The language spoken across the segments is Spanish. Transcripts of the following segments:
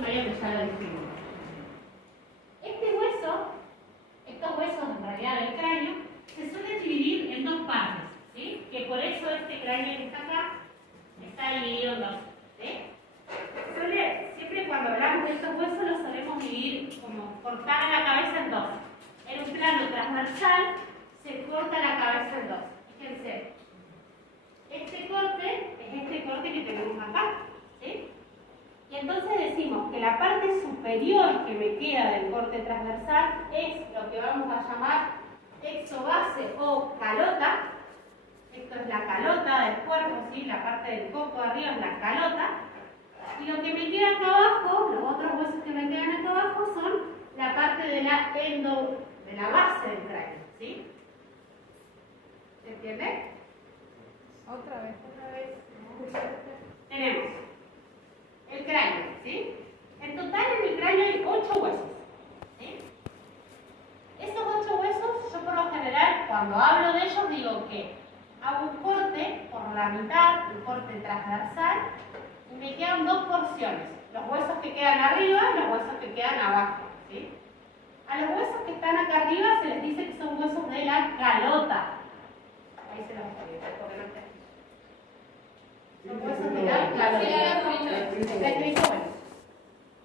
María, que ya lo dijimos. Este hueso, estos huesos en realidad del cráneo, se suelen dividir en dos partes, ¿sí? Que por eso este cráneo que está acá está dividido en dos, ¿sí? Siempre cuando hablamos de estos huesos los solemos dividir, como cortar la cabeza en dos. En un plano transversal se corta la cabeza en dos. Fíjense, este corte es este corte que tenemos acá, ¿sí? Y entonces decimos que la parte superior que me queda del corte transversal es lo que vamos a llamar exobase o calota. Esto es la calota del cuerpo, ¿sí? La parte del coco de arriba es la calota. Y lo que me queda acá abajo, los otros huesos que me quedan acá abajo son la parte de la de la base del cráneo, ¿sí? ¿Se entiende? Otra vez. Tenemos el cráneo, ¿sí? En total en el cráneo hay 8 huesos, ¿sí? Esos 8 huesos, yo por lo general, cuando hablo de ellos, digo que hago un corte por la mitad, un corte transversal, y me quedan dos porciones, los huesos que quedan arriba y los huesos que quedan abajo, ¿sí? A los huesos que están acá arriba se les dice que son huesos de la calota. Ahí se los voy a explicar, porque no está aquí. Son huesos de la calota. Está escrito, bueno,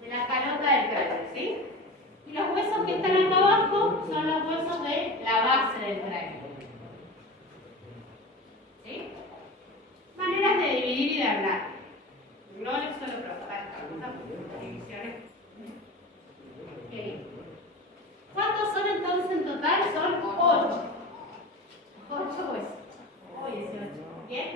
de la calota del cráneo, ¿sí? Y los huesos que están acá abajo son los huesos de la base del cráneo. ¿Sí? Maneras de dividir y de hablar. No les suelo preocupar estas divisiones. Okay. ¿Cuántos son entonces en total? Son 8. 8 huesos. Oye, ese 8. ¿Bien?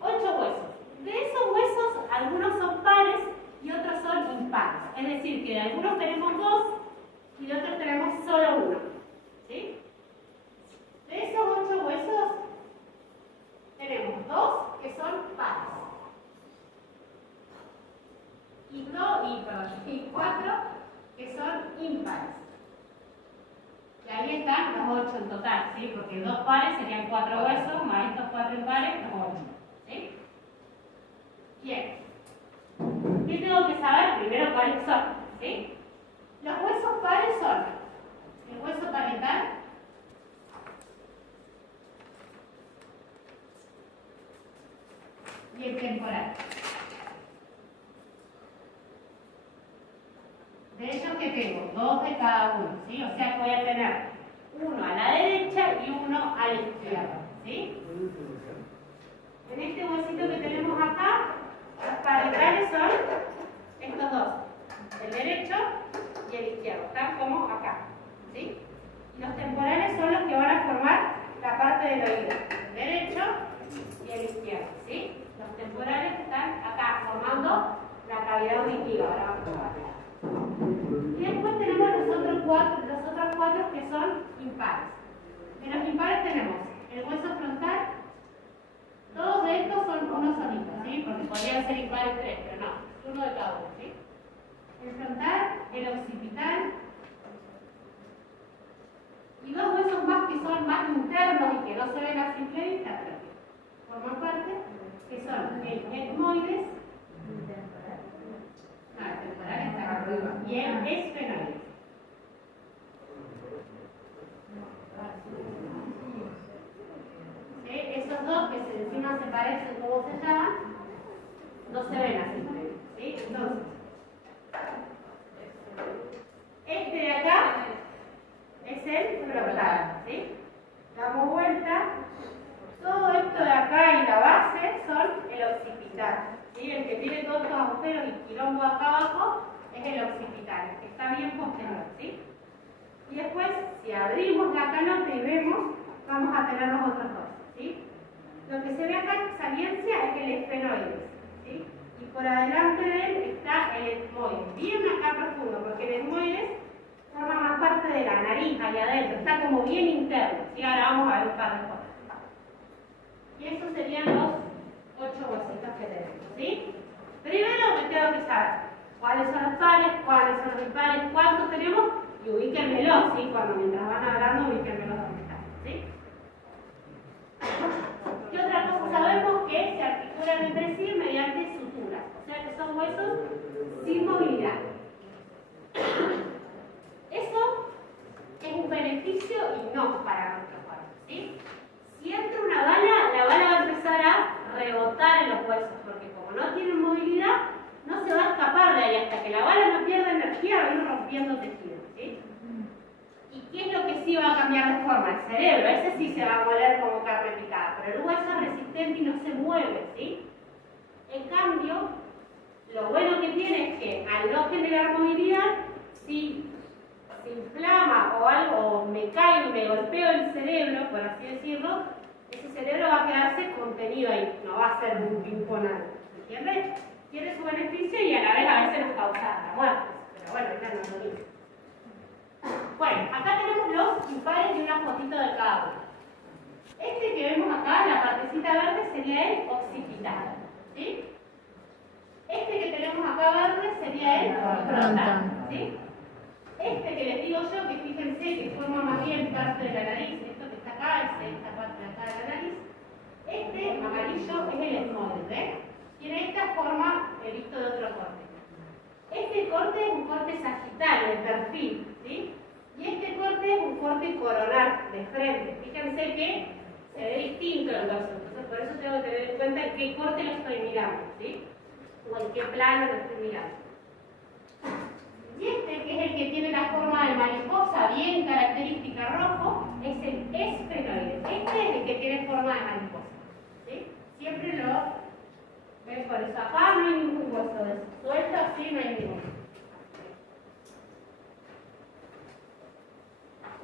8 huesos. De esos huesos, algunos son pares y otros son impares. Es decir, que de algunos tenemos 2 y de otros tenemos solo 1. ¿Sí? De esos 8 huesos, tenemos 2 que son pares. Y 4 que son impares. Y ahí están los 8 en total, ¿sí? Porque 2 pares serían 4 huesos, más estos 4 impares, los 8. ¿Sí? Bien. ¿Qué tengo que saber? Primero, ¿cuáles son? ¿Sí? Los huesos pares son el hueso parietal, y el temporal. De ellos que tengo 2 de cada uno, ¿sí? O sea que voy a tener uno a la derecha y uno a la izquierda, ¿sí? En este huesito que tenemos acá, los parietales son estos dos, el derecho y el izquierdo, están como acá, ¿sí? Y los temporales son los que van a formar la parte del oído, el derecho y el izquierdo, ¿sí? Los temporales están acá formando la cavidad auditiva, ahora vamos a ver. Y después tenemos los otros cuatro que son impares. De los impares tenemos el hueso frontal, todos de estos son uno solito, ¿sí? Porque podrían ser impares 3, pero no, uno de cada uno, ¿sí? El frontal, el occipital, y 2 huesos más que son más internos y que no se ven a simple vista, pero que forman parte, que son el etmoides, el temporal está arriba, y el esfenoides. ¿Sí? Esos dos que encima se parecen, ¿cómo se llaman? No se ven así, ¿sí? Entonces, este de acá es el frontal, ¿sí? Damos vuelta. Todo esto de acá y la base son el occipital, ¿sí? El que tiene todos estos agujeros y quilombo acá abajo es el occipital, que está bien posterior, ¿sí? Y después, si abrimos la calota y vemos, vamos a tener los otros dos, ¿sí? Lo que se ve acá en saliencia es el esfenoides, ¿sí? Y por adelante de él está el etmoides, bien acá profundo, porque el etmoides forma más parte de la nariz, ahí adentro, está como bien interno, ¿sí? Ahora vamos a ver un par de cosas. Y esos serían los 8 huesitos que tenemos, ¿sí? Primero me tengo que saber cuáles son los pares, cuáles son los impares, cuántos tenemos, y ubíquenmelo, ¿sí? Mientras van hablando, ubíquenmelo donde están, ¿sí? ¿Qué otra cosa? Sabemos que se articulan entre sí mediante suturas, o sea que son huesos sin movilidad. a ir rompiendo tejido, ¿sí? ¿Y qué es lo que sí va a cambiar de forma? El cerebro, ese sí se va a moler como carne picada, pero el hueso es resistente y no se mueve, ¿sí? En cambio, lo bueno que tiene es que al no generar movilidad, si se inflama o algo, o me cae y me golpeo el cerebro, por así decirlo, ese cerebro va a quedarse contenido ahí, no va a ser un ping-pong, ¿entiendes? Tiene su beneficio y a la vez a veces nos causa la muerte, pero bueno, ya no es lo mismo. Bueno, acá tenemos los impares y una fotito de cada uno. Este que vemos acá, la partecita verde, sería el occipital, ¿sí? Este que tenemos acá verde sería el frontal, ¿sí? Este que les digo yo, que fíjense que forma más bien parte de la nariz, esto que está acá es esta parte de acá de la nariz. Este amarillo es el esmóide, ¿ves? Tiene esta forma, he visto de otro corte. Este corte es un corte sagital, de perfil, ¿sí? Y este corte es un corte coronal, de frente. Fíjense que se ve distinto el hueso, entonces por eso tengo que tener en cuenta en qué corte lo estoy mirando, ¿sí? O en qué plano lo estoy mirando. Y este, que es el que tiene la forma de mariposa, bien característica rojo, es el esfenoide. Este es el que tiene forma de mariposa, ¿sí? Siempre lo ven por eso. Acá no hay ningún hueso de eso. Suelto así no hay ninguno.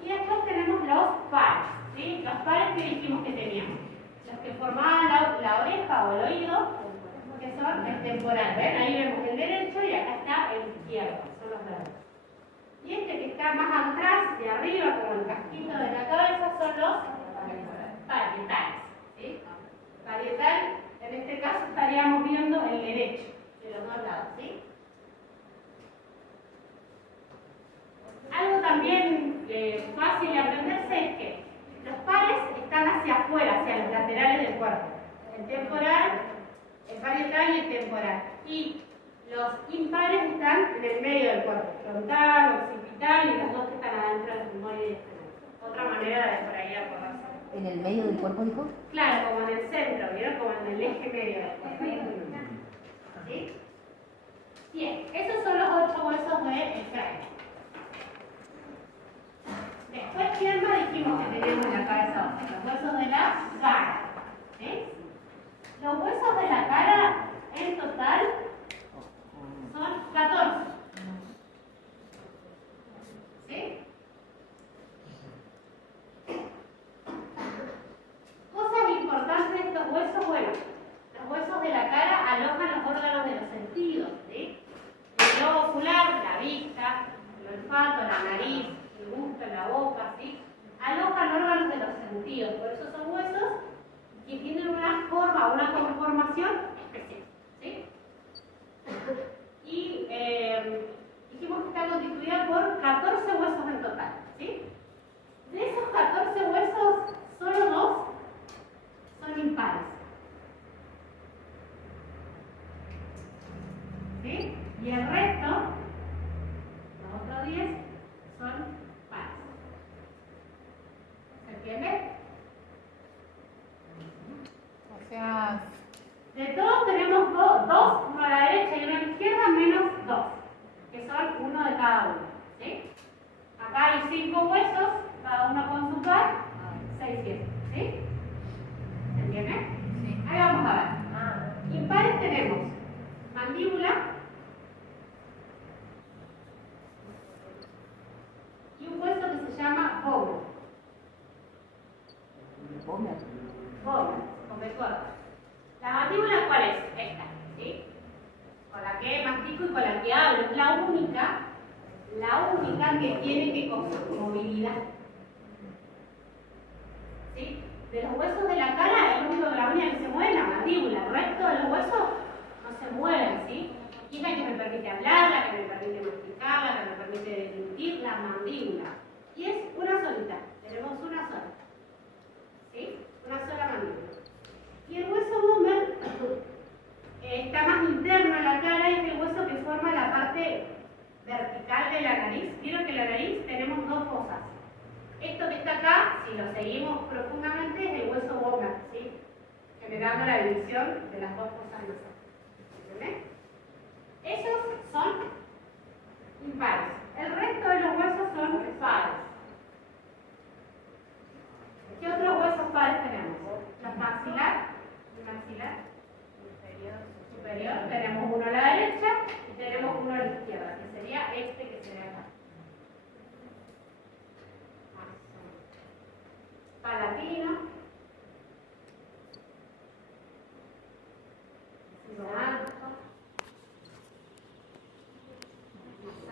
Y después tenemos los pares, ¿sí? Los pares que dijimos que teníamos. Los que formaban la oreja o el oído, que son el temporal. ¿Ven? Ahí vemos el derecho y acá está el izquierdo, son los verdes. Y este que está más atrás, de arriba, como el casquito de la cabeza, son los parietales, ¿sí? Parietal, en este caso estaríamos viendo el derecho, de los dos lados, ¿sí? Algo también fácil de aprenderse es que los pares están hacia afuera, hacia los laterales del cuerpo. El temporal, el parietal y el temporal. Y los impares están en el medio del cuerpo, frontal, occipital y los dos que están adentro del pulmón y del estómago. Otra manera de por ahí acordarse. ¿En el medio del cuerpo, dijo? Claro, como en el centro, ¿vieron? Como en el eje medio del cuerpo. ¿Sí? Bien, esos son los 8 huesos del cráneo. Después, ¿quién más dijimos que teníamos en la cabeza? Los huesos de la cara. ¿Sí? Los huesos de la cara, en total, son 14. ¿Sí? Cosas importantes de estos huesos, bueno, los huesos de la cara alojan los órganos de los sentidos, ¿sí? El globo ocular, la vista, el olfato, la nariz, el gusto, la boca, ¿sí? Alojan órganos de los sentidos, por eso son huesos que tienen una forma, una conformación especial, ¿sí? Y dijimos que está constituida por 14 huesos en total, ¿sí? De esos 14 huesos, solo 2 son impares, ¿sí? Y el resto, los otros 10, son pares. ¿Se entiende? O sea, De todos tenemos dos, uno a la derecha y uno a la izquierda, menos 2, que son uno de cada uno, ¿sí? Acá hay 5 huesos, cada uno con su par, 6, 7, ¿sí? ¿Se entiende? Sí. Ahí vamos a ver. Impares tenemos mandíbula y un hueso que se llama bóveda. ¿Bóveda? Bóveda, con B corta. ¿La mandíbula cuál es? Esta, ¿sí? Con la que mastico y con la que hablo. Es la única que tiene que movilidad. ¿Sí? De los huesos de la cara, el único de la única que se mueve es la mandíbula. El resto de los huesos no se mueven, ¿sí? Y es la que me permite hablar, la que me permite masticar, la que me permite deglutir, la mandíbula. Y es una solita. Tenemos una sola. ¿Sí? Una sola mandíbula. Y el hueso Bummer está más interno en la cara y es el hueso que forma la parte vertical de la nariz. Vieron que en la nariz tenemos 2 fosas. Esto que está acá, si lo seguimos profundamente, es el hueso Bummer, ¿sí? Generando la división de las 2 fosas nasales. ¿Entendés? Esos son impares.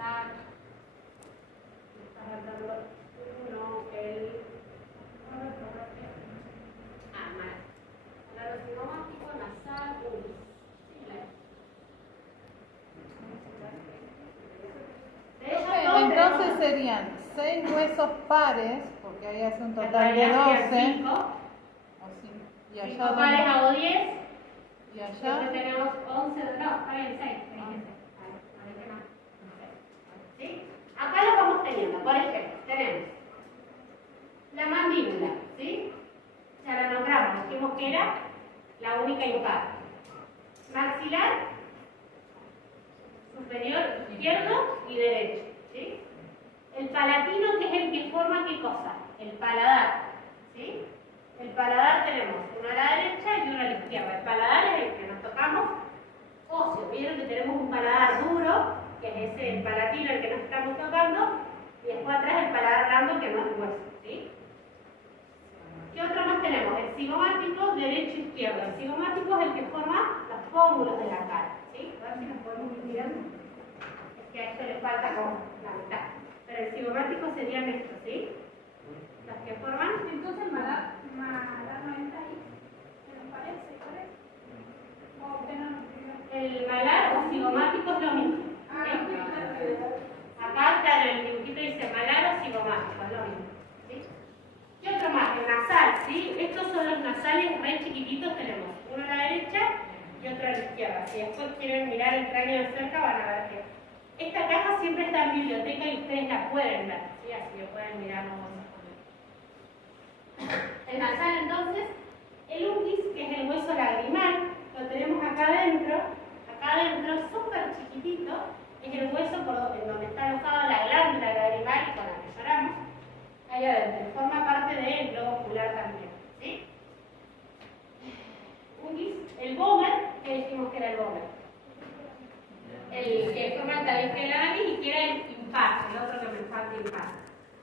nasal. Está faltando uno, el. Mal. Claro, cigomático, nasal, uno. Entonces serían 6 huesos pares, porque ahí hace un total de 12. 5 pares hago 10. Y allá Después tenemos 11, no, está bien, 6. ¿Sí? Acá lo vamos teniendo, por ejemplo, tenemos la mandíbula, ¿sí? Ya la nombramos, dijimos que era la única impar. Maxilar, superior izquierdo y derecho, ¿sí? El palatino, que es el que forma qué cosa, el paladar, ¿sí? El paladar tenemos uno a la derecha y uno a la izquierda. El paladar es el que nos tocamos óseo. Vieron que tenemos un paladar duro, que es ese, el palatino, el que nos estamos tocando, y después atrás el paladar blando, que no es hueso, ¿sí? ¿Qué otro más tenemos? El cigomático derecho e izquierdo. El cigomático es el que forma los pómulos de la cara, ¿sí? A ver si nos podemos ir mirando. Es que a esto le falta como la mitad. Pero el cigomático serían estos, ¿sí? Los que forman. Entonces el malar no entra ahí, ¿qué nos parece? ¿O usted no nos diga? El malar o cigomático es lo mismo, ¿sí? Acá está el dibujito dice malar o cigomático, es lo mismo, ¿sí? ¿Qué otro más? El nasal, ¿sí? Estos son los nasales re chiquititos, tenemos uno a la derecha y otro a la izquierda. Si después quieren mirar el cráneo de cerca van a ver que esta caja siempre está en biblioteca y ustedes la pueden ver, ¿sí? Así lo pueden mirar los huesos. El nasal entonces, el ungis, que es el hueso lagrimal, lo tenemos acá adentro, súper chiquitito, es el hueso en donde está alojada la glándula lagrimal y con la que lloramos, ahí adentro, forma parte del globo ocular también, ¿sí? Ungis, el vómer, que dijimos que era el vómer, el que forma el tabique de la nariz y que era el impar, el otro que me falta impar.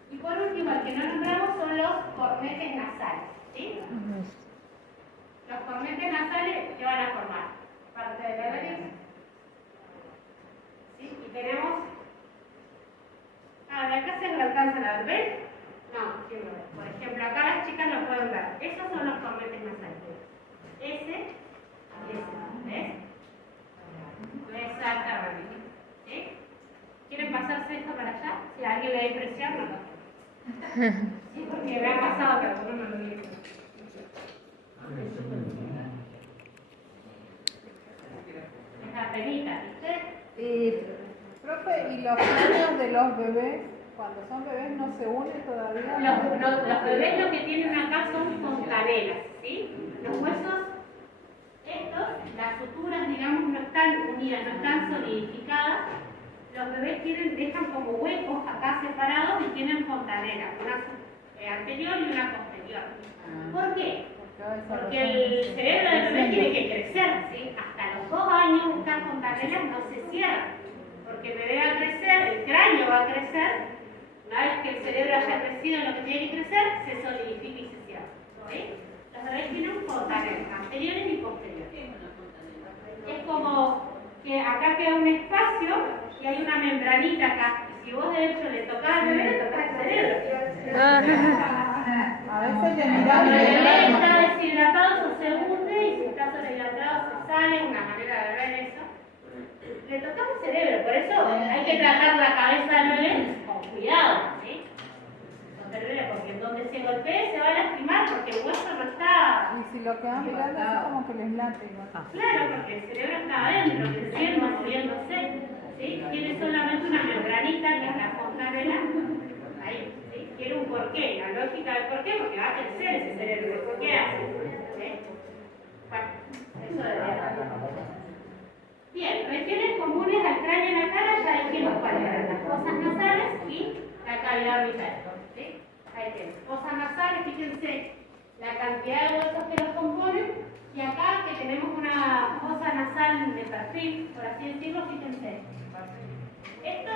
Y por último, el que no nombramos son los cornetes nasales, ¿sí? Los cornetes nasales, ¿qué van a formar? Parte de la nariz. ¿Sí? Y tenemos... de acá se lo alcanzan a ver, ¿ven? No, sí no ven. Por ejemplo, acá las chicas lo pueden ver. Esos son los cornetes nasales. Ese y ese, ¿ves? Exactamente. ¿Sí? ¿Quieren pasarse esto para allá? Si a alguien le da impresión, no lo. Sí, porque me ha pasado que algunos no lo vieron. Esa penita, ¿viste? Profe, ¿y los cráneos de los bebés, cuando son bebés, no se unen todavía? Los bebés lo que tienen acá son fontanelas, ¿sí? Los huesos, estos, las suturas, digamos, no están unidas, no están solidificadas. Los bebés dejan como huecos acá separados y tienen fontanelas, una anterior y una posterior. ¿Por qué? Porque el cerebro del bebé tiene que crecer, ¿sí? Hasta los 2 años estas fontanelas no se cierran, porque el bebé va a crecer, el cráneo va a crecer, una vez que el cerebro haya crecido en lo que tiene que crecer, se solidifica y se cierra, ¿sí? Los bebés tienen fontanelas, anteriores y posteriores. Es como que acá queda un espacio y hay una membranita acá. Y si vos de hecho le tocás al bebé, le tocás el cerebro. A veces le Cuando el bebé miramos. está deshidratado, eso se hunde, y si está sobrehidratado, se sale. Una manera de ver eso. Le tocamos el cerebro, por eso hay que tratar la cabeza del bebé con cuidado, ¿sí? Porque en donde se golpee se va a lastimar porque el hueso no está. Y si lo quedan mirando, es como que les late igual. Claro, porque el cerebro está adentro, creciendo, moviéndose, ¿sí? Tiene solamente una membranita que es la fontanela, ahí, ¿sí? Tiene un porqué, la lógica del porqué, porque va a crecer ese cerebro, ¿por qué hace? ¿Sí? Bueno, eso debería. Bien, regiones comunes al cráneo y la cara, ya dijimos cuáles eran las fosas nasales y la cavidad orbital, ¿sí? Ahí tienen, fosas nasales, fíjense la cantidad de huesos que los componen. Y acá que tenemos una fosa nasal de perfil, por así decirlo, fíjense. Este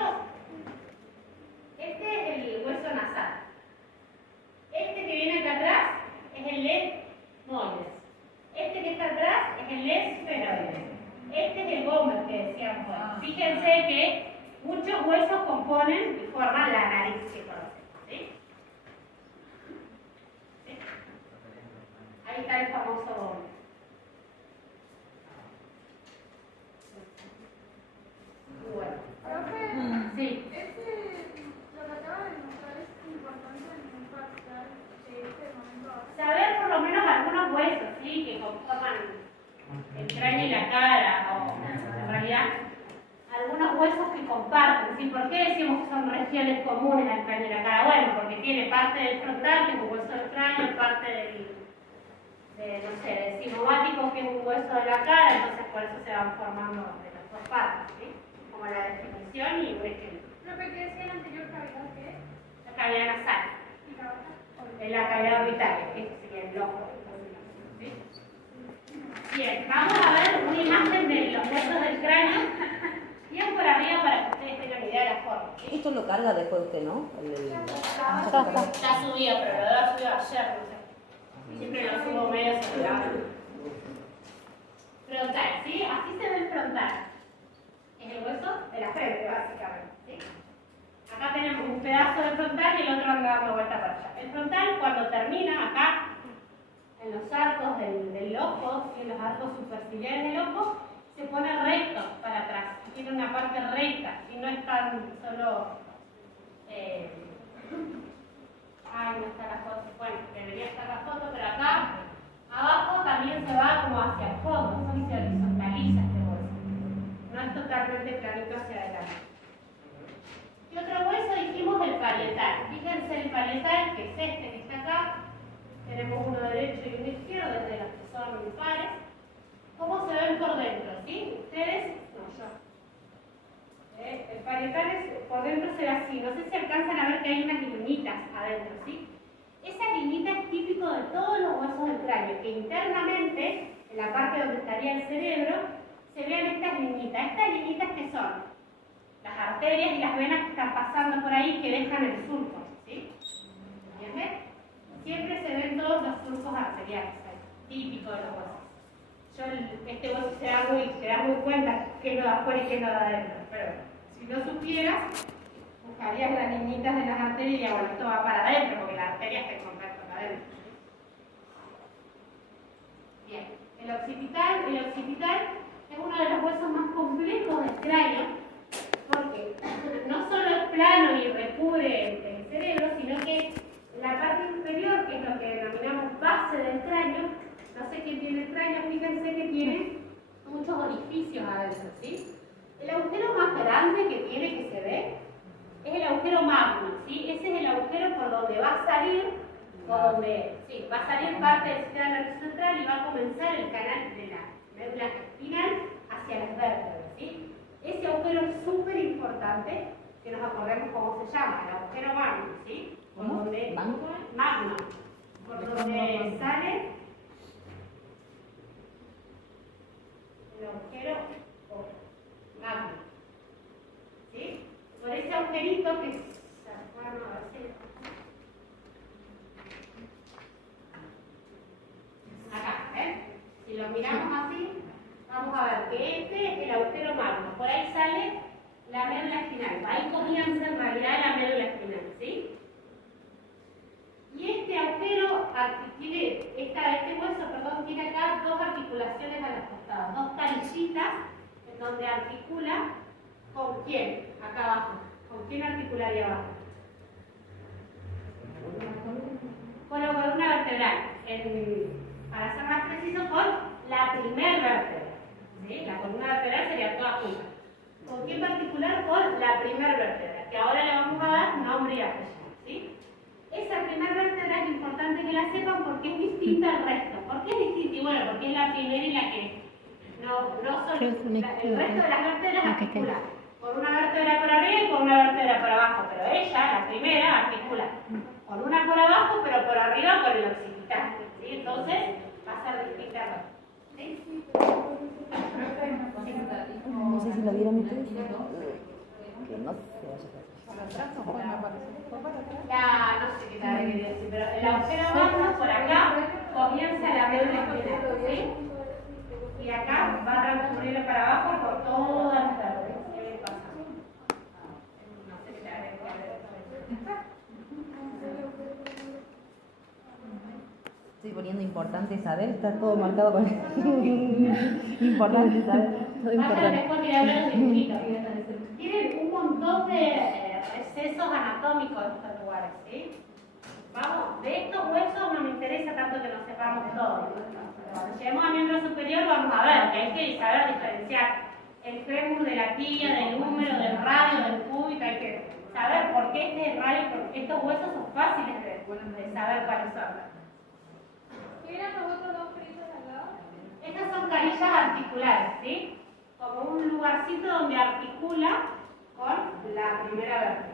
es el hueso nasal. Este que viene acá atrás es el les molles. Este que está atrás es el les sphenoides. Este es el vómer que decíamos hoy. Fíjense que muchos Estos huesos componen y forman la nariz que conocemos, ¿sí? ¿Sí? Ahí está el famoso... Bueno. Profe, Sí. lo que acaba de mostrar es importante en un parcial de este momento ahora. Saber por lo menos algunos huesos, ¿sí? Que conforman el cráneo y la cara, o en realidad algunos huesos que comparten, ¿sí? ¿Por qué decimos que son regiones comunes al cráneo y la cara? Bueno, porque tiene parte del frontal, que es un hueso del cráneo, parte del cigomático, que es un hueso de la cara, entonces por eso se van formando de las dos partes, ¿sí? Como la definición y un ejemplo. Profe, ¿qué decía la anterior cavidad? ¿Qué es? La cavidad nasal, ¿Y la otra? es la cavidad orbital, que sería el ojo, ¿sí? Bien, vamos a ver una imagen de los huesos del cráneo. Bien por arriba para que ustedes tengan idea de la forma, ¿sí? Esto lo carga después usted, ¿no? Ya subió, pero lo había subido ayer, no sé. Siempre lo subo medio celular. Frontal, ¿sí? Así se ve el frontal. Es el hueso de la frente, básicamente, ¿sí? Acá tenemos un pedazo de frontal y el otro anda dando vuelta para allá. El frontal, cuando termina acá, en los arcos del ojo, en los arcos superciliares del ojo, se pone recto para atrás. Tiene una parte recta y no es tan solo... Ay, no está la foto. Bueno, debería estar la foto, pero acá abajo también se va como hacia el fondo, se horizontaliza este hueso. No es totalmente planito hacia adelante. ¿Qué otro hueso dijimos? El parietal. Fíjense el parietal, que es este que está acá. Tenemos uno derecho y uno izquierdo, desde los que son pares. ¿Cómo se ven por dentro? ¿Sí? Ustedes, no yo. El parietal por dentro se ve así. No sé si alcanzan a ver que hay unas liñitas adentro, ¿sí? Esa liñita es típico de todos los huesos del cráneo, que internamente, en la parte donde estaría el cerebro, se vean estas liñitas. ¿Estas liñitas qué son? Las arterias y las venas que están pasando por ahí que dejan el surco, ¿sí? ¿Entiendes? Siempre se ven todos los surcos arteriales, típico de los huesos. Este hueso se da muy cuenta qué es lo de afuera y qué es lo de adentro, pero si no supieras, buscarías las liñitas de las arterias y bueno, esto va para adentro, porque las arterias se contactan para adentro. Bien, el occipital es uno de los huesos más complejos del cráneo, porque no solo es plano y recubre el cerebro, sino que la parte inferior, que es lo que denominamos base del cráneo, no sé qué tiene el cráneo, fíjense que tiene muchos orificios adentro, ¿sí? El agujero más grande que tiene, que se ve, es el agujero magno, ¿sí? Ese es el agujero por donde va a salir, va a salir parte del sistema nervioso central y va a comenzar el canal de la médula espinal hacia las vértebras, ¿sí? Ese agujero es súper importante, que nos acordemos cómo se llama, el agujero magno, ¿sí? Por donde, magno, por donde sale el agujero magno, ¿sí? Por ese agujerito que acá, ¿ven? Si lo miramos así, vamos a ver que este es el agujero magno. Por ahí sale la médula espinal. Ahí comienza en realidad la médula espinal, ¿sí? Y este agujero este hueso, tiene acá dos articulaciones a los costados, dos canillitas en donde articula ¿con quién? Acá abajo. ¿Con quién articularía abajo? Con la columna vertebral. Para ser más preciso, con la primer vértebra. ¿Sí? La columna vertebral sería toda junta. ¿Con quién particular? Con la primer vértebra, que ahora le vamos a dar nombre y apellido, ¿sí? Esa primera vértebra es importante que la sepan porque es distinta al resto. ¿Por qué es distinta? Y bueno, porque es la primera y la que no son el resto de las vértebras articula con una vértebra por arriba y con una vértebra por abajo, pero ella, la primera, articula con una por abajo, pero por arriba con el occipital, ¿sí? Entonces va a ser distinta. ¿Sí? No sé si lo vieron ustedes. Que no se vaya a ¿Para atrás o pueden aparecer? No sé qué tal quería decir, pero el agujero magno por acá comienza la médula espinal, ¿sí? Y acá va a transcurrir para abajo por todas las vértebras. poniendo importante saber, está todo marcado con importante saber, todo Vayan importante. después que hablar de circuitos. Tienen un montón de recesos anatómicos estos lugares, ¿sí? Vamos, de estos huesos no me interesa tanto que nos sepamos todos. Cuando lleguemos a miembro superior vamos a ver que hay que saber diferenciar el fémur de la tibia, del húmero, del radio, del cúbito, hay que saber por qué este radio, porque estos huesos son fáciles de saber cuáles son. ¿Qué eran los otros dos fritos al lado? Estas son carillas articulares, ¿sí? Como un lugarcito donde articula con la primera vértebra.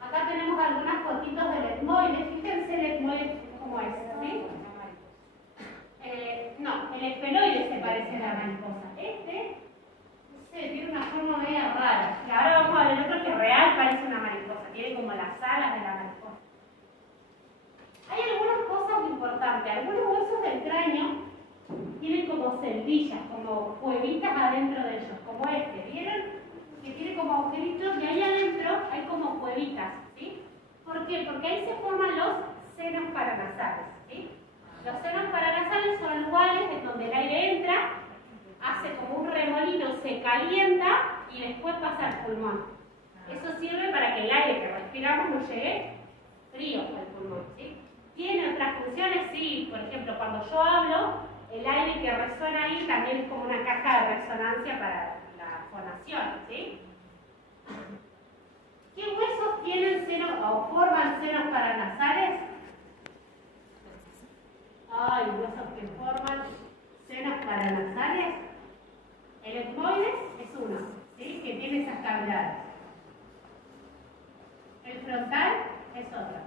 Acá tenemos algunas fotitos del etmoide. Fíjense el etmoide como es, ¿sí? No, el esfenoide se parece a la mariposa. Este, no sé, tiene una forma media rara. Y ahora vamos a ver el otro que real parece una mariposa. Tiene como las alas de la mariposa. Hay algunas cosas importantes. Algunos huesos del cráneo tienen como celdillas, como cuevitas adentro de ellos, como este. ¿Vieron? Que tiene como agujeritos y ahí adentro hay como cuevitas, ¿sí? ¿Por qué? Porque ahí se forman los senos paranasales, ¿sí? Los senos paranasales son lugares en donde el aire entra, hace como un remolino, se calienta y después pasa al pulmón. Eso sirve para que el aire que respiramos no llegue frío al pulmón, ¿sí? ¿Tiene otras funciones? Sí, por ejemplo, cuando yo hablo, el aire que resuena ahí también es como una caja de resonancia para la fonación, ¿sí? ¿Qué huesos tienen senos o forman senos paranasales? Hay huesos que forman senos paranasales. El etmoides es uno, ¿sí? Que tiene esas cavidades. El frontal es otro.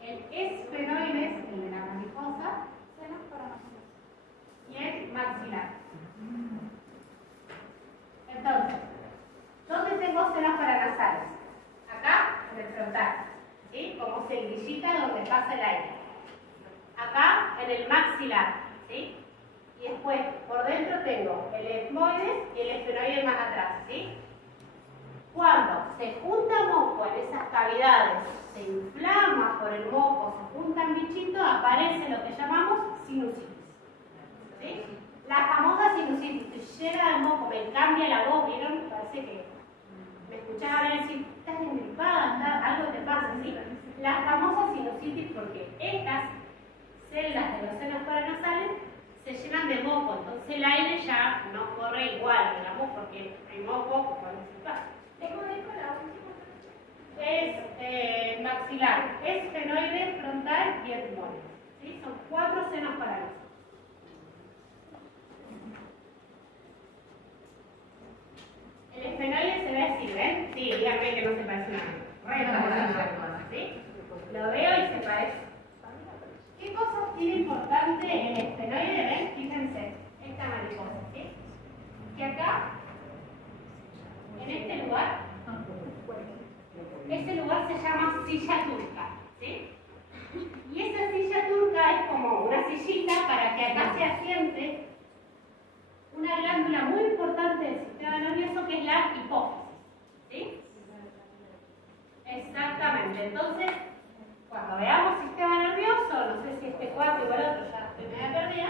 El esfenoides, el de la mariposa, Senos paranasales. y el maxilar. Entonces, ¿dónde tengo senos paranasales? Acá, en el frontal, ¿sí? Como celdillita donde pasa el aire. Acá, en el maxilar, ¿sí? Y después, por dentro tengo el etmoides y el esfenoide más atrás, ¿sí? Cuando se junta moco en esas cavidades, se inflama por el moco, se juntan bichitos, aparece lo que llamamos sinusitis, ¿sí? La famosa sinusitis, te llega el moco, me cambia la voz, ¿vieron? Parece que me escuchaba decir, estás engripada, algo te pasa, ¿sí? La famosa sinusitis porque estas células de los senos paranasales se llenan de moco, entonces el aire ya no corre igual, digamos, porque hay moco cuando se pasa. ¿Cómo dijo la última? Es maxilar, esfenoide, frontal y etmoide, ¿sí? Son 4 senos paranasales. El esfenoide se ve así, ¿ven? Sí, díganme que no se parece nada. ¿Sí? Lo veo y se parece. ¿Qué cosas tiene importante el esfenoide? ¿Ven? Fíjense, esta mariposa, ¿sí? Que acá, en este lugar, ese lugar se llama silla turca, ¿sí? Y esa silla turca es como una sillita para que acá se asiente una glándula muy importante del sistema nervioso que es la hipófisis, ¿sí? Exactamente, entonces, cuando veamos sistema nervioso, no sé si este cuarto igual otro, ya estoy media perdida,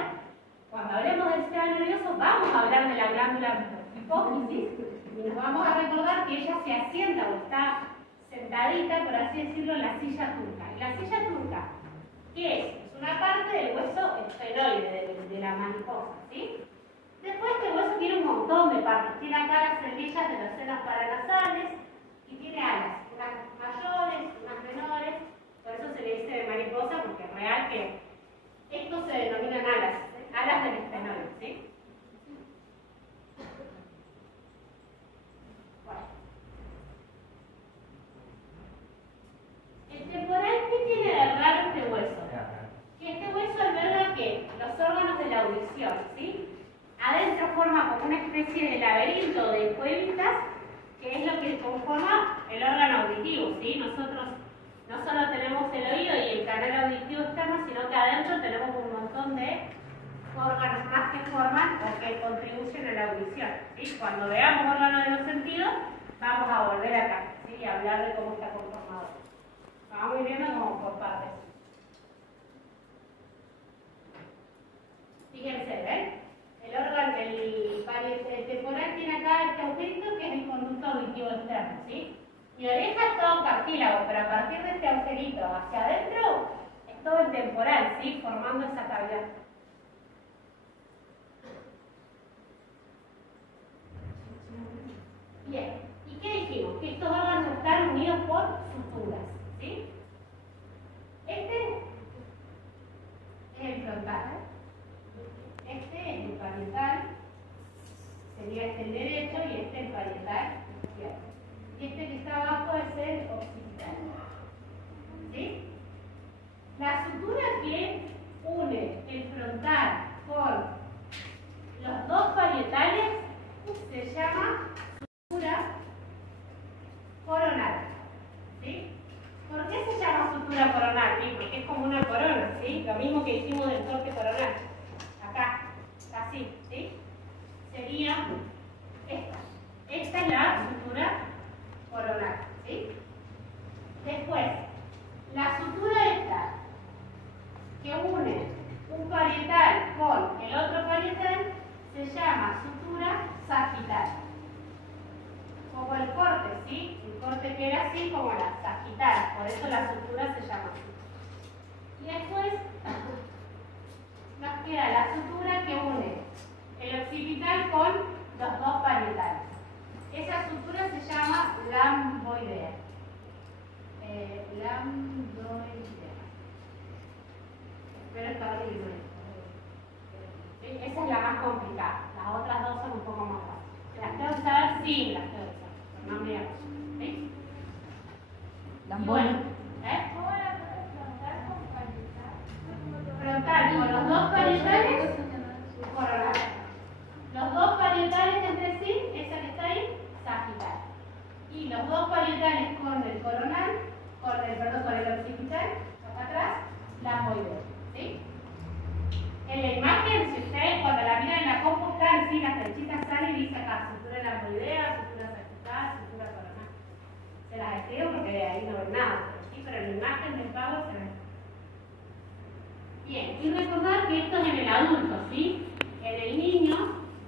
cuando hablemos del sistema nervioso vamos a hablar de la glándula hipófisis y nos vamos a recordar que ella se asienta o está sentadita, por así decirlo, en la silla turca. ¿Y la silla turca qué es? Es una parte del hueso esfenoide de la mariposa, ¿sí? Después este hueso tiene un montón de partes. Tiene acá las celdillas de los senos paranasales y tiene alas, unas mayores, unas menores. Por eso se le dice de mariposa, porque es real que estos se denominan alas, alas del esfenoide, ¿sí? Bueno. El temporal, ¿qué tiene de raro este hueso? Que este hueso alberga ¿qué? Los órganos de la audición, ¿sí? Adentro forma como una especie de laberinto de cuevitas, que es lo que conforma el órgano auditivo, ¿sí? Nosotros no solo tenemos el oído y el canal auditivo externo, sino que adentro tenemos un montón de órganos más que forman o que contribuyen a la audición, ¿sí? Cuando veamos órganos de los sentidos, vamos a volver acá, ¿sí? Y hablar de cómo está conformado. Vamos a ir viendo como por partes. Fíjense, ¿ven? El órgano, el temporal tiene acá este agujerito que es el conducto auditivo externo, ¿sí? Mi oreja es todo cartílago, pero a partir de este agujerito hacia adentro es todo el temporal, ¿sí? Formando esa cavidad. Bien, ¿y qué dijimos? Que estos órganos están unidos por suturas, ¿sí? Este es el frontal. Este es el parietal, sería este el derecho y este el parietal izquierdo. Y este que está abajo es el occipital. ¿Sí? La sutura que une el frontal con los dos parietales se llama sutura coronal. ¿Sí? ¿Por qué se llama sutura coronal? ¿Sí? Porque es como una corona, ¿sí? Lo mismo que hicimos del corte coronal. Acá, así, ¿sí? Sería esta. Esta es la sutura coronal, ¿sí? Después, la sutura esta, que une un parietal con el otro parietal, se llama sutura sagital. Como el corte, ¿sí? El corte que era así como la sagital, por eso la sutura se llama así. Y después nos queda la sutura que une el occipital con los dos parietales. Esa sutura se llama lamboidea. Lamboidea. Espero estar bien. Esa es la más complicada. Las otras dos son un poco más fáciles. ¿Las quiero usar? Sí, las quiero usar. Pero no me hagas. ¿Sí? Lamboidea. ¿Cómo la puedes frontal con parietal? Frontal con los dos parietales coronal. Los dos parietales entre sí, esa que está ahí, sagital. Y los dos parietales con el coronal, con el occipital, acá atrás, lamboidea. ¿Sí? En la imagen, si ustedes cuando la miran en la compu están así, las flechitas salen y dice acá, sutura lamboidea, sutura sagital, sutura coronal. Se las escribo porque ahí no ven nada, ¿sí? Pero en la imagen del pago se ven. Bien, y recordar que esto es en el adulto, ¿sí? En el niño,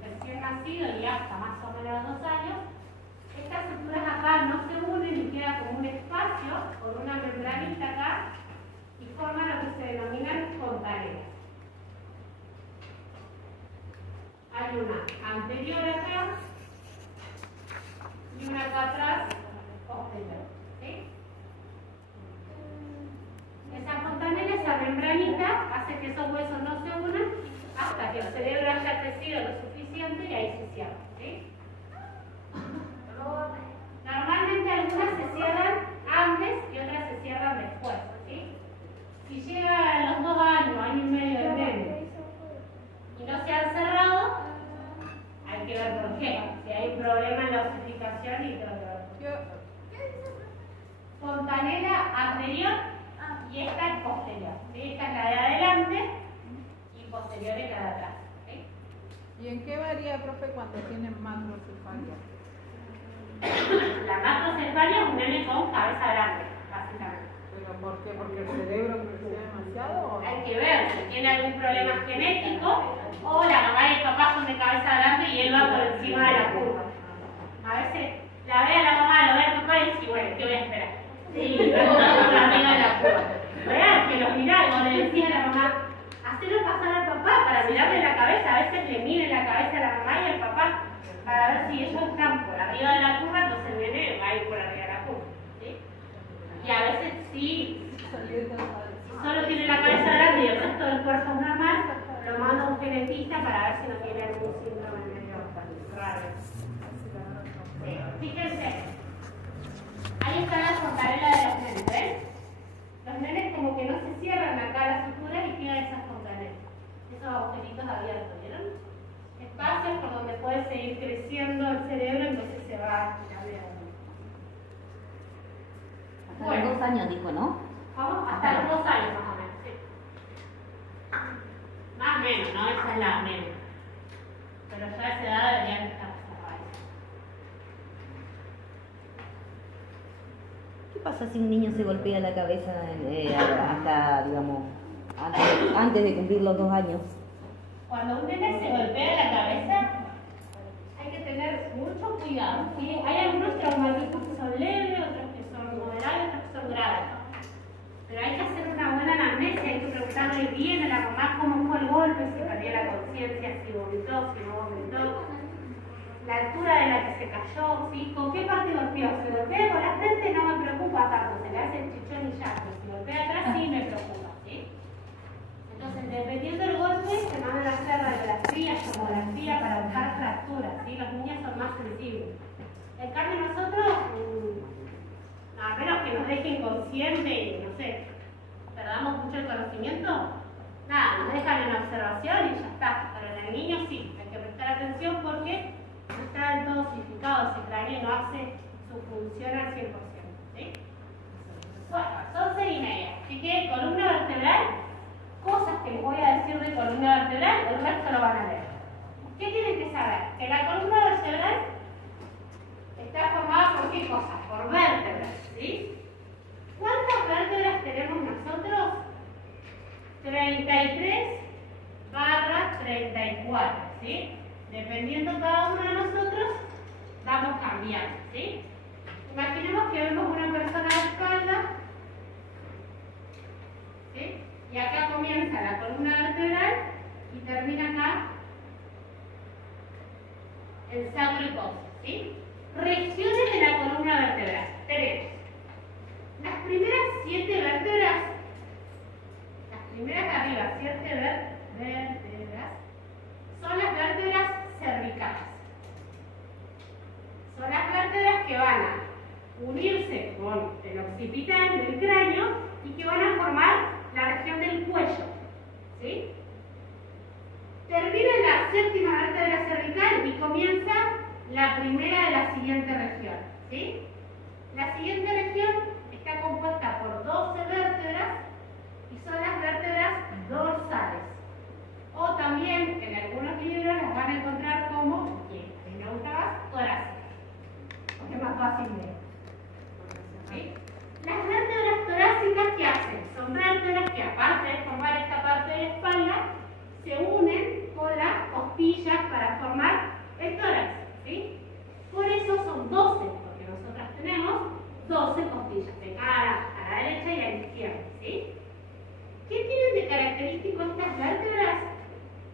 recién nacido y hasta más o menos 2 años, estas suturas acá no se unen y queda como un espacio con una membranita acá y forman lo que se denominan fontanelas. Hay una anterior acá y una acá atrás posterior, ¿sí? Esa fontanela, esa membranita, hace que esos huesos no se unan hasta que el cerebro haya crecido lo suficiente y ahí se cierra, ¿sí? Normalmente algunas se cierran antes y otras se cierran después, ¿sí? Si llega a los 2 años, año y medio de medio, y no se han cerrado, hay que ver por qué. Si hay un problema en la ossificación y todo. Fontanela anterior y esta es posterior. ¿Sí? Esta es la de adelante y posterior es la de atrás. ¿Sí? ¿Y en qué varía, profe, cuando tienen macrocefalia? La macrocefalia es un nene con cabeza grande, básicamente. ¿Pero por qué? ¿Porque el cerebro creció demasiado? ¿O? Hay que ver si tiene algún problema genético o la mamá y el papá son de cabeza grande y él va por encima de la curva. A veces la ve a la mamá, lo ve al papá y dice, bueno, ¿qué voy a esperar? Sí, va por la amiga de la curva. Real, que los mirá, y vos le decís a la mamá, hacelo pasar al papá para mirarle la cabeza. A veces le miden la cabeza a la mamá y al papá para ver si ellos están por arriba de la curva, entonces el nene va a ir por arriba de la curva. ¿Sí? Y a veces sí, si solo tiene la cabeza grande y el resto del cuerpo es normal, lo manda a un genetista para ver si no tiene algún síndrome medio raro. Sí, fíjense, ahí está la fontanela de los nenes, ¿ven? Los nenes como que no se cierran acá las suturas y quedan esas fontanelas, esos agujeritos abiertos, ¿vieron? Espacios por donde puede seguir creciendo el cerebro, entonces se va a estirar de adentro. Hasta los 2 años, dijo, ¿no? ¿Cómo? Hasta los 2 años más o menos, sí. Más o menos, ¿no? Esa es la media. Pero ya a esa edad deberían estar cerradas. ¿Qué pasa si un niño se golpea la cabeza hasta, digamos, antes de cumplir los 2 años? Cuando un nene se golpea la cabeza, hay que tener mucho cuidado. ¿Sí? Hay algunos traumatismos que son leves, otros que son moderados, otros que son graves. Pero hay que hacer una buena anamnesis, hay que preguntarle bien a la mamá cómo fue el golpe, si perdió la conciencia, si vomitó, si no vomitó, la altura de la que se cayó, ¿sí? ¿Con qué parte golpeó? Si golpea con la frente no me preocupa tanto, se le hace el chichón y ya, pero si golpea atrás sí me preocupa, ¿sí? Entonces, dependiendo del golpe, se van a hacer radiografías, tomografía para buscar fracturas, ¿sí? Los niños son más sensibles. En cambio nosotros, a menos que nos dejen inconsciente y, no sé, perdamos mucho el conocimiento, nada, nos dejan en observación y ya está. Pero en el niño sí, hay que prestar atención porque no está del todo significado, ese cráneo no hace su función al 100%, ¿sí? Bueno, son 6:30, así que columna vertebral, cosas que les voy a decir de columna vertebral, el resto lo van a leer. ¿Qué tienen que saber? Que la columna vertebral está formada por qué cosas? Por vértebras, ¿sí? ¿Cuántas vértebras tenemos nosotros? 33/34, ¿sí? Dependiendo cada uno de nosotros, vamos cambiando, ¿sí? Imaginemos que vemos una persona de espalda, ¿sí? Y acá comienza la columna vertebral y termina acá el sacro y coxis, ¿sí? Regiones de la columna vertebral. Tenemos las primeras 7 vértebras, las primeras de arriba, 7 vértebras, son las vértebras cervicales. Son las vértebras que van a unirse con el occipital del cráneo y que van a formar la región del cuello, ¿sí? Termina la 7ª vértebra cervical y comienza la primera de la siguiente región, ¿sí? La siguiente región está compuesta por 12 vértebras y son las vértebras dorsales. O también en algunos libros las van a encontrar como, que a mí me gusta más, torácicas, porque es más fácil leer. ¿Sí? Las vértebras torácicas, ¿qué hacen? Son vértebras que, aparte de formar esta parte de la espalda, se unen con las costillas para formar el tórax, ¿sí? Por eso son 12, porque nosotras tenemos 12 costillas, de cara a la derecha y a la izquierda, ¿sí? ¿Qué tienen de característico estas vértebras?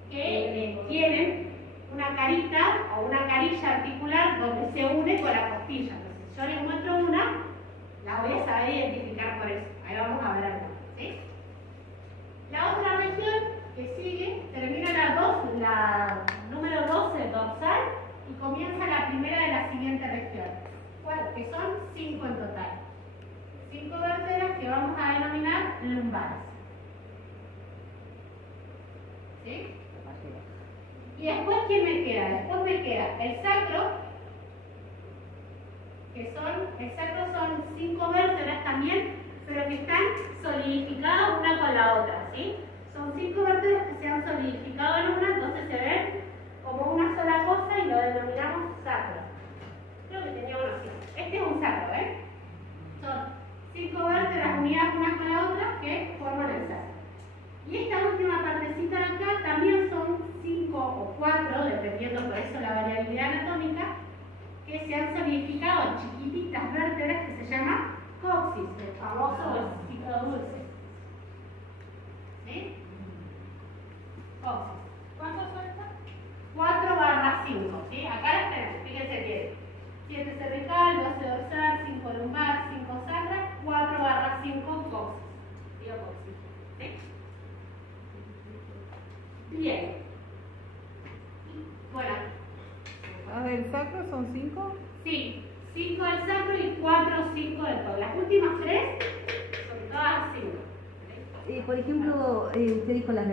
Que tienen una carita o una carilla articular donde se une con la costilla. Entonces, si yo les muestro una, la voy a saber identificar por eso. Ahí vamos a ver algo, ¿sí? La otra región que sigue termina la número 12 dorsal y comienza la primera de la siguiente región, que son 5 en total. 5 vértebras que vamos a denominar lumbares. ¿Sí? Y después, ¿quién me queda? Después me queda el sacro, el sacro son 5 vértebras también, pero que están solidificadas una con la otra, ¿sí? Son 5 vértebras que se han solidificado en una, entonces se ven como una sola cosa y lo denominamos sacro. Creo que tenía uno así. Este es un sacro, ¿eh? Son 5 vértebras unidas una con la otra que forman el sacro. Y esta última partecita de acá también son 5 o 4, dependiendo por eso la variabilidad anatómica, que se han solidificado en chiquititas vértebras que se llama coxis, el famoso huesito dulce. ¿Sí? Coxis. ¿Cuántos son estas? 4/5, ¿sí? Acá las tenemos, fíjense bien. 7 cervical, 12 dorsal, 5 lumbar, 5 sacra, 4/5 coxis. Digo coxis. ¿Sí? Bien. Bueno. ¿Las del sacro son 5? Sí, 5 del sacro y 4 o 5 del todo. Las últimas 3 son todas 5. Por ejemplo, usted dijo las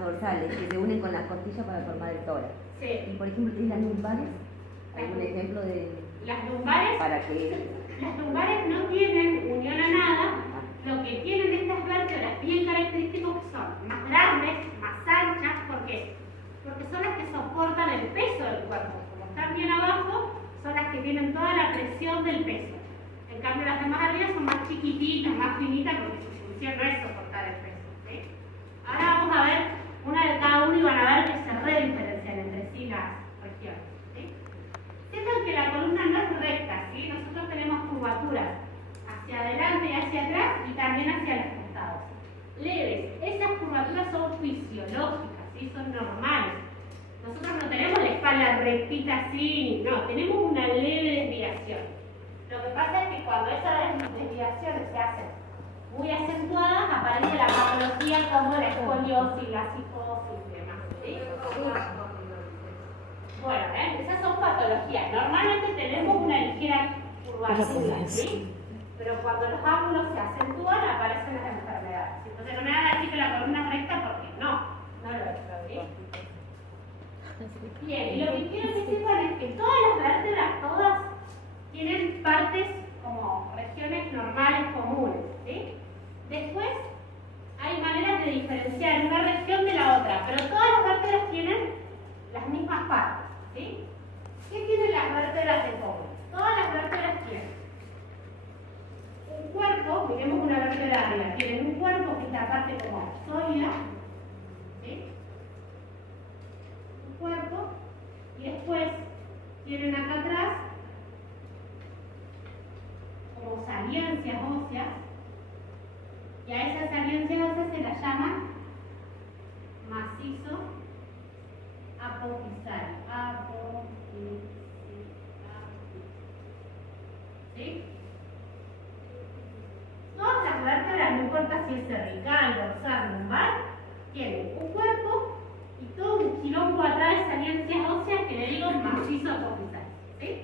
dorsales que se unen con las costillas para formar el tórax. Sí. Y por ejemplo, ¿y las lumbares? ¿Algún ejemplo de...? Las lumbares, ¿Para qué? las lumbares no tienen unión a nada. Lo que tienen estas vértebras bien característicos que son más grandes, más anchas, ¿por qué? Porque son las que soportan el peso del cuerpo. Como están bien abajo, son las que que tienen toda la presión del peso. En cambio, las demás arriba son más chiquititas, más finitas, porque su función no es soportar el peso. ¿Sí? Ahora vamos a ver una de cada uno y van a ver que se rediferencian entre sí las regiones. ¿Sí? Sepan que la columna no es recta, ¿sí? Nosotros tenemos curvaturas hacia adelante y hacia atrás y también hacia los costados. Leves, esas curvaturas son fisiológicas, ¿sí? Son normales. Nosotros no tenemos la espalda rectita así, no, tenemos una leve desviación. Lo que pasa es que cuando esas desviaciones se hacen muy acentuadas, aparece la patología como la escoliosis, la psicosis y demás. ¿Sí? Bueno, esas son patologías. Normalmente tenemos una ligera curvatura, ¿sí? Pero cuando los ángulos se acentúan, aparecen las enfermedades. Entonces no me van a decir que la columna es recta porque no lo es. ¿Sí? Bien, y lo que quiero que sepan es que todas las vértebras, todas, tienen partes como regiones normales comunes, ¿sí? Después hay maneras de diferenciar una región de la otra, pero todas las vértebras tienen las mismas partes, ¿sí? ¿Qué tienen las vértebras de común? Todas las vértebras tienen un cuerpo, miremos una vértebra arriba, tienen un cuerpo que es la parte como sólida, ¿sí? Un cuerpo, y después tienen acá atrás como saliencias óseas, y a esas saliencias óseas se las llama macizo apofisario. ¿Sí? Todas las vértebras, no importa si es cervical, dorsal, lumbar, tienen un cuerpo y todo un quilombo atrás de saliencias óseas que le digo macizo apofisario. ¿Sí?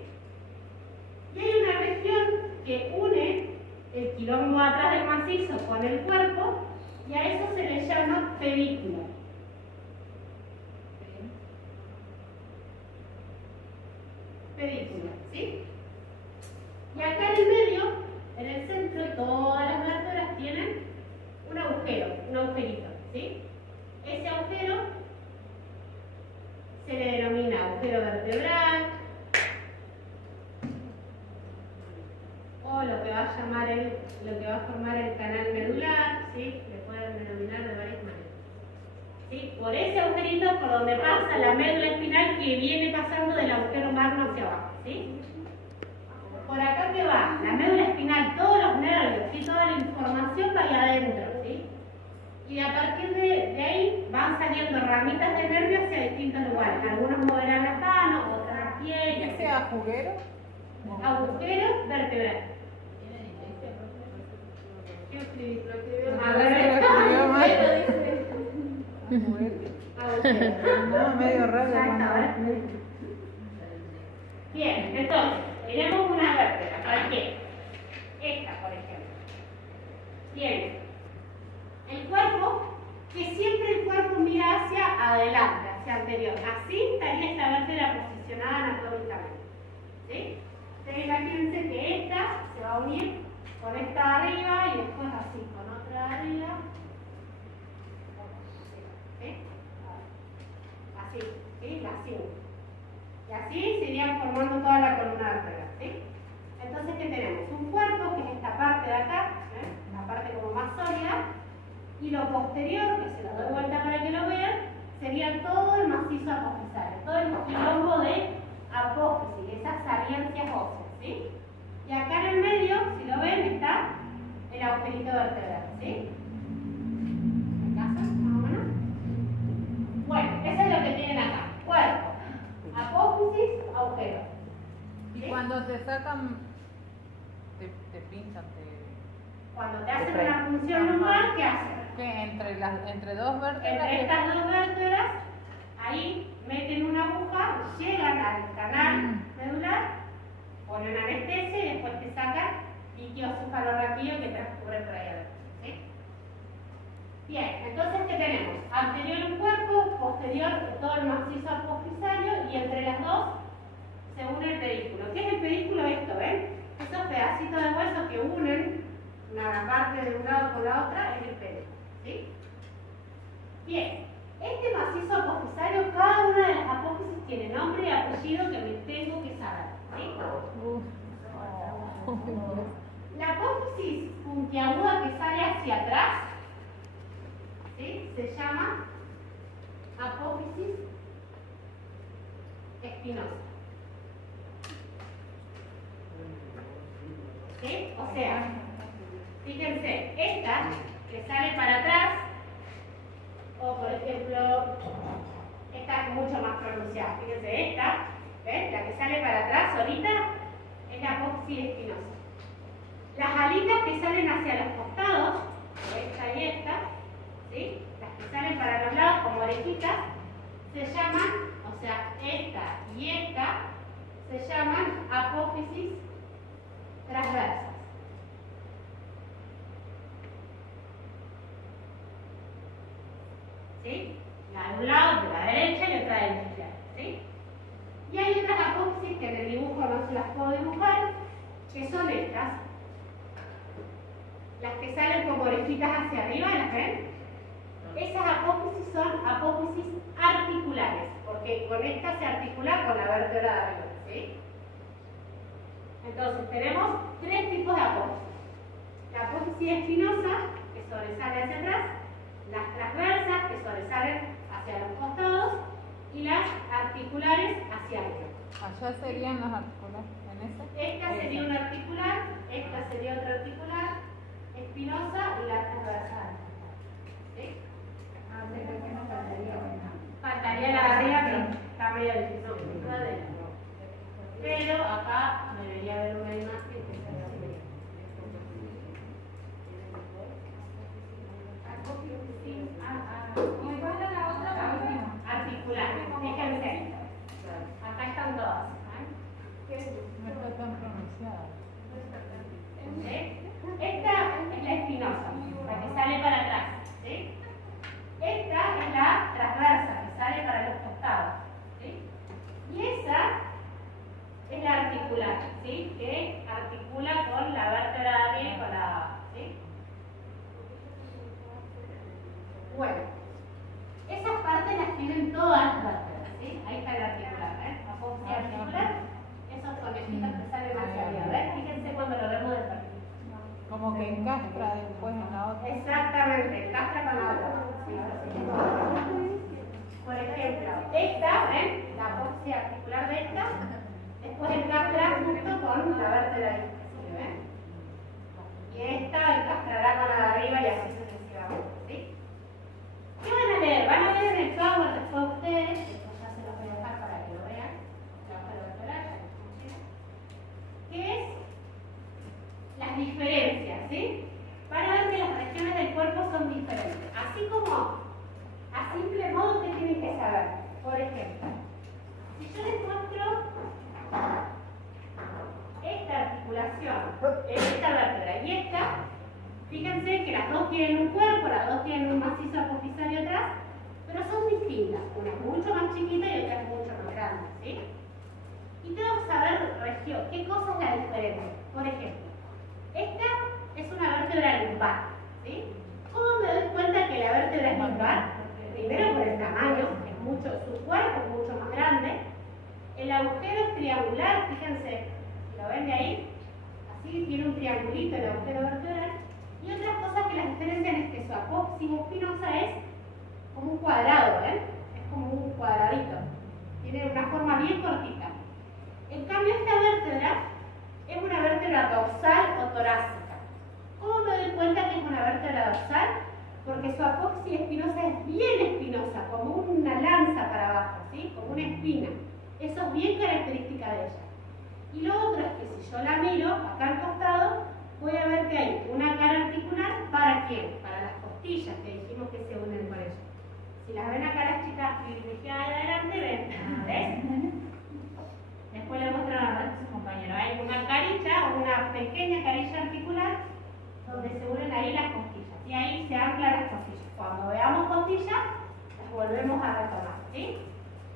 Y hay una región que une el quilombo atrás del macizo con el cuerpo y a eso se le llama pedículo. Pedículo, ¿sí? Y acá en el medio, en el centro, todas las vértebras tienen un agujero, un agujerito, ¿sí? Ese agujero se le denomina agujero vertebral, o lo que va a llamar lo que va a formar el canal medular, ¿sí? Le pueden denominar de varias maneras. ¿Sí? Por ese agujerito por donde pasa la médula espinal que viene pasando del agujero magno hacia abajo, ¿sí? Por acá que va, la médula espinal, todos los nervios, ¿sí? Toda la información va ahí adentro, ¿sí? Y a partir de ahí van saliendo ramitas de nervios hacia distintos lugares. Algunos moverán las manos, otras las pies. ¿Y ese agujero? Agujero vertebral. ¿Qué escribí? Lo escribió mal. Lo escribió mal. Agujero. No, medio raro. Ya está, ¿verdad? Bien, entonces, tenemos una vértebra. Cualquiera. Esta, por ejemplo. Tiene el cuerpo, que siempre el cuerpo mira hacia adelante, hacia anterior. Así estaría esta vértebra posicionada anatómicamente. ¿Sí? Entonces, imagínense que esta se va a unir con esta arriba y después así, con otra arriba. ¿Sí? Así, ¿sí? Así. Y así se irían formando toda la columna vertebral, ¿sí? Entonces, ¿qué tenemos? Un cuerpo, que es esta parte de acá, la parte como más sólida, y lo posterior, que se lo doy vuelta para que lo vean, sería todo el macizo apofisario, todo el quilombo de apófisis, esas saliencias óseas, ¿sí? Y acá en el medio, si lo ven, está el agujerito vertebral, ¿sí? ¿En casa? ¿Más o menos? Bueno, eso es lo que tienen acá. Cuerpo, apófisis, agujero. Y ¿Sí? cuando te sacan, te pinchan, Cuando te hacen una función lumbar, ¿qué hacen? que entre dos vértebras. Entre estas dos vértebras, ahí meten una aguja, llegan al canal medular, ponen anestesia y después te sacan líquido cefalorraquídeo que transcurre por ahí adentro. ¿Sí? Bien, entonces, ¿qué tenemos? Anterior un cuerpo, posterior todo el macizo apofisario y entre las dos se une el pedículo. ¿Qué es el pedículo? Esto, ¿ven? Esos pedacitos de hueso que unen una parte de un lado con la otra es el pedículo. ¿Sí? Bien, este macizo apofisario, cada una de las apófisis tiene nombre y apellido que me tengo que saber. ¿Sí? La apófisis puntiaguda que sale hacia atrás, ¿sí? Se llama apófisis espinosa. ¿Sí? O sea, fíjense, esta que sale para atrás, o por ejemplo, esta es mucho más pronunciada. Fíjense, esta, ¿ven? La que sale para atrás solita es la apófisis espinosa. Las alitas que salen hacia los costados, esta y esta, ¿sí? Las que salen para los lados como orejitas, se llaman, o sea, esta y esta, se llaman apófisis transversas. ¿Sí? La de un lado, de la derecha y otra de la izquierda. ¿Sí? Y hay otras apófisis que en el dibujo no se las puedo dibujar, que son estas. Las que salen como orejitas hacia arriba, ¿las ven? Esas apófisis son apófisis articulares, porque con esta se articula con la vértebra de arriba, ¿sí? Entonces tenemos tres tipos de apófisis. La apófisis espinosa, que sobresale hacia atrás, las transversas, que sobresalen hacia los costados, y las articulares hacia arriba. Allá serían las articulares, en ese. Esta sería una articular, esta sería otra articular, espinosa y la transversal. ¿Sí? Faltaría la de arriba, pero está medio difícil. Pero acá debería haber una imagen que sea así. Articular. Fíjense. Acá están todas. No está tan pronunciada. ¿Sí? Esta es la espinosa, la que sale para atrás. ¿Sí? Esta es la transversa, que sale para los costados. ¿Sí? Y esa es la articular, ¿sí? Que articula con la vértebra de arriba y con la de abajo. ¿Sí? Bueno, esas partes las tienen todas las vértebras. ¿Sí? Ahí está la articular. Apófisis articular, esos conejitos que salen hacia arriba. ¿Ves? Fíjense cuando lo vemos de perfil. Como que encastra después en la otra. Exactamente, encastra con la otra. Por ejemplo, esta, ¿ven? La apófisis articular de esta, después encastra justo con la vértebra de esta, ¿ven? Y esta encastrará con la de arriba y así sucesivamente, ¿sí? ¿Qué van a leer? Van a leer en el Power después ustedes, esto ya se los voy a dejar para que lo vean, que es las diferencias, ¿sí? Van a ver que las regiones del cuerpo son diferentes. Así como, a simple modo, ¿qué tienen que saber? Por ejemplo, si yo les muestro esta articulación, esta vértebra y esta, fíjense que las dos tienen un cuerpo, las dos tienen un macizo apofisario atrás, pero son distintas. Una es mucho más chiquita y otra es mucho más grande, ¿sí? Y tengo que saber, región, qué cosa es la diferencia. Por ejemplo, esta es una vértebra lumbar, ¿sí? ¿Cómo me doy cuenta que la vértebra es lumbar? Primero por el tamaño, su cuerpo es mucho más grande. El agujero es triangular, fíjense, ¿lo ven de ahí? Así tiene un triangulito el agujero vertebral. Y otras cosas que las diferencian es que su apófisis espinosa es como un cuadrado, ¿ven? Es como un cuadradito. Tiene una forma bien cortita. En cambio, esta vértebra es una vértebra dorsal o torácica. ¿Cómo me doy cuenta que es una vértebra dorsal? Porque su apófisis espinosa es bien espinosa, como una lanza para abajo, ¿sí? Como una espina. Eso es bien característica de ella. Y lo otro es que si yo la miro acá al costado, voy a ver que hay una cara articular. ¿Para quién? Para las costillas, que dijimos que se unen por ello. Si las ven acá las chicas privilegiadas de adelante, ven, ¿ves? Después le muestran a sus compañeros. Hay una carilla, una pequeña carilla articular, donde se unen ahí las costillas. Y ahí se anclan las costillas. Cuando veamos costillas, las volvemos a retomar, ¿sí?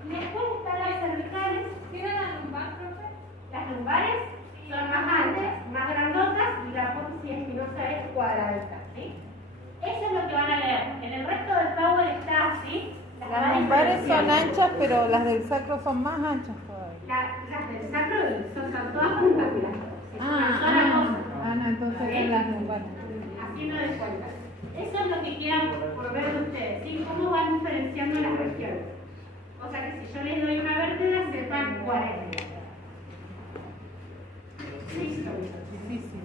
Y después están las cervicales. ¿Tienen la lumbar, profe? Las lumbares son más anchas, más grandotas, y la apófisis espinosa es cuadradita, ¿sí? Eso es lo que van a leer. En el resto del Power está así. Las lumbares son anchas, pero las del sacro son más anchas todavía. Las del sacro son todas juntas, mira. Si es una sola cosa. No, entonces ¿Vale? con las lumbares. Haciendo de cuenta. Eso es lo que quieran por ver de ustedes, ¿sí? ¿Cómo van diferenciando las regiones? O sea que si yo les doy una vértebra, sepan cuál es. Listo. Difícil.